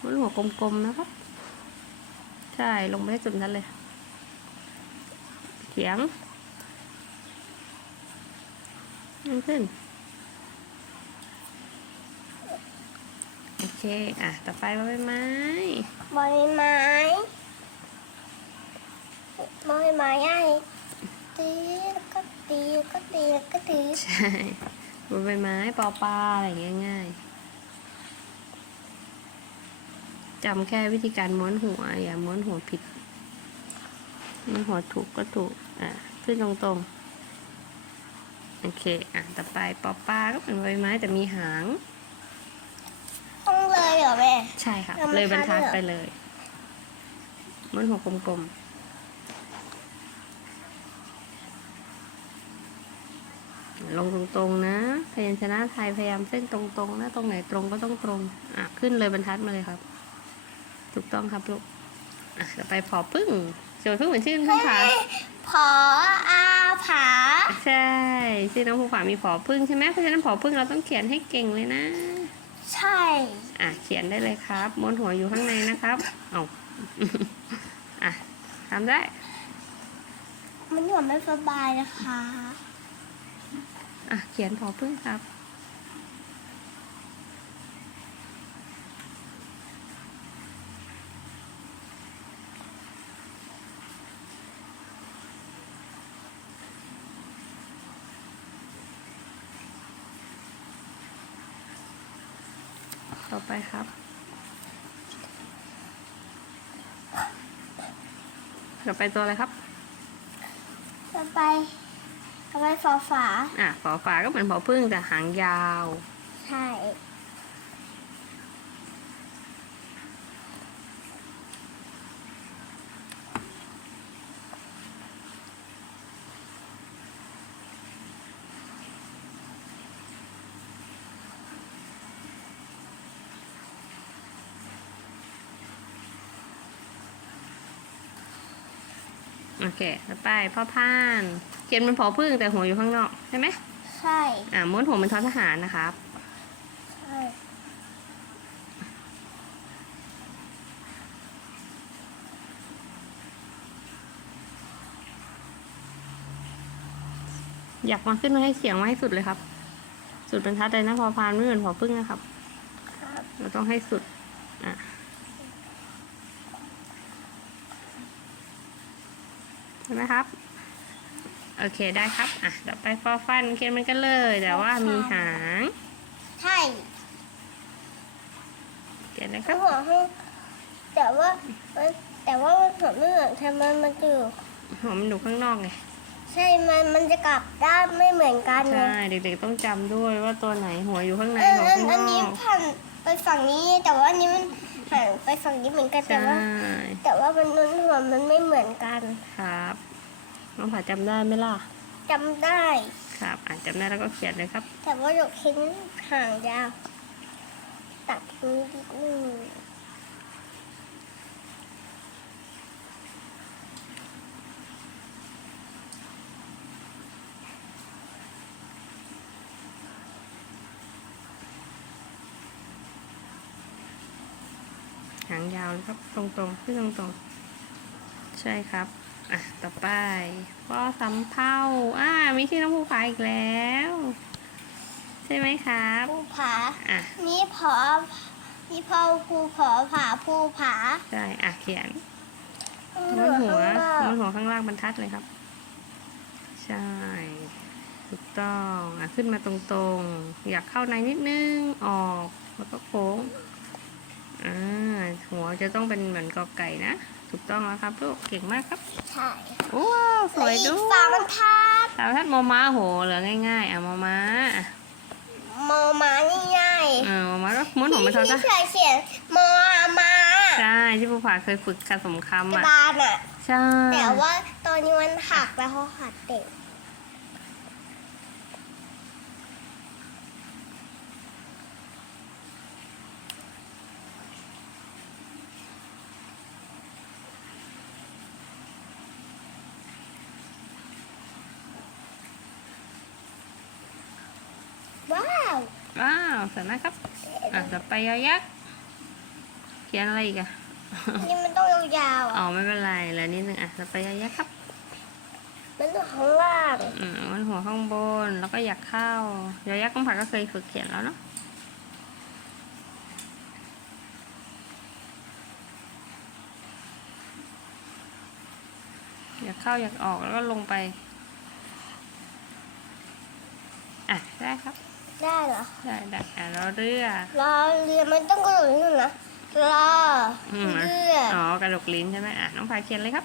ม้วนหัวกลมๆนะครับ ใช่ ลงไปให้สุดนั้นเลย เขียงนั่นขึ้น โอเค อะ ต่อไปใบไม้ใบไม้ใบไม้ใหญ่ตีแล้วก็ตีแล้วก็ตีแล้วก็ตี ใช่บนใบไม้ปอปลาอะไรอย่างเงี้ยง่าย จำแค่วิธีการม้วนหัว อย่าม้วนหัวผิดม้วนหัวถูกก็ถูก อะ ขึ้นตรงๆ โอเค อะ ต่อไปปอปลาก็เป็นใบไม้แต่มีหาง ต้องเลยเหรอแม่ ใช่ค่ะแล้วมันเลยบรรทัดทัดเหรอไปเลย ม้วนหัวกลมๆลงตรงๆนะ พยัญชนะไทยพยายามเส้นตรงๆนะ ตรงไหนตรงก็ต้องตรง อะ ขึ้นเลยบรรทัดมาเลยครับ ถูกต้องครับลูกอะต่อไปผอพึ่งโจทย์พึ่งเหมือนชื่อพึ่งผาผออาผา ใช่ชื่อน้องภูผามีผอพึ่งใช่ไหมเพราะฉะนั้นผอพึ่งเราต้องเขียนให้เก่งเลยนะ ใช่ อะเขียนได้เลยครับม้วนหัวอยู่ข้างในนะครับ เอาอะทำได้ มันอยู่ไม่สบายนะคะ อะเขียนผอพึ่งครับ ต่อไปครับ ต่อไปตัวอะไรครับ ต่อไปต่อไปฝอฝา อะฝอฝาก็เหมือนผอพึ่งแต่หางยาว ใช่ โอเคต่อไปพ่อพานเขียนเป็นผอพึ่งแต่หัวอยู่ข้างนอกใช่ไหมใช่อ่าม้วนหัวเป็นทอทหารนะครับใช่อยากมาขึ้นมาให้เสียงมาให้สุดเลยครับ สุดบรรทัดเลยนะพอพานไม่เหมือนพอพึ่งนะครับครับเราต้องให้สุดอะ ใช่ไหมครับ โอเคได้ครับ อะต่อไปฟอฟันเขียนเหมันกันเลย แต่ว่ามีหางใช่เขียนเลยคข้ารับหัวให้แต่ว่ามันแต่ว่ามันหัวไม่เหมือนทำไมมันอยู่หัวมันอยู่ข้างนอกไงใช่ มันมันจะกลับด้านไม่เหมือนกันไงใช่เด็กๆต้องจำด้วยว่าตัวไหนหัวอยู่ข้างในเออหัวอันข้างนอันนี้อกผ่านไปฝั่งนี้แต่ว่าอันนี้มัน หันไปฝั่งนี้เหมือนกันแต่ใช่ว่า แต่ว่ามันนุ่นหัวมันไม่เหมือนกันครับน้องผาจำได้ไหมล่ะ จำได้ ครับ อ่านจำได้แล้วก็เขียนเลยครับ แต่ว่าดอกทิ้งห่างยาวตัดนี้นิดนึง หางยาวเลยครับ ตรงๆขึ้นตรงๆ ใช่ครับ อะ ต่อไปพ่อสำเภาอ่ามีชื่อน้องภูผาอีกแล้ว ใช่ไหมครับภูผาอะนี่พอนี่พอภูผอผาภูผาใช่อะเขียนเหม้วนหัวข้างนอกม้วนหัวข้างล่างบรรทัดเลยครับ ใช่ถูกต้องอะขึ้นมาตรงๆ อยากเข้าในนิดนึง ออก แล้วก็โค้ง อ่าหัวจะต้องเป็นเหมือนกอไก่นะ ถูกต้องแล้วครับลูกเก่งมากครับใช่ว้าวสวยแล้ด้อีวกฝายมันทัดสาวทัดโมม้าโหเหลือง่ายๆอะโมม้าอะมอมาง่ายอ่าโมม้าก็ม้วนหัวมันทอที่ซะเคยเขียนมอมาใช่ที่ภูผาเคยฝึกการสมกระคำอะดานอะใช่แต่ว่าตอนนี้มันหักแล้วเขาหักเด็ก ว้าวว้าวสวยมากครับอะต่อไปยอยักษ์ขียนอะไรอีกอะนี่มันต้องยาวๆอ๋ออะไม่เป็นไรแล้วนิดนึงอะเราไปยายะครับมันต้องข้างล่างอืมมันหัวข้างบนแล้วก็อยากเข้ายายะกุ้งผักก็เคยฝึกเขียนแล้วเนาะอยากเข้าอยากออกแล้วก็ลงไปอะได้ครับ ได้เหรอได้ได้อะเราเรือรอเรือมันต้องกระโดดนี่นะรออืมเรืออ๋อกระดกลิ้นใช่ไหมอะน้องพายเขียนเลยครับ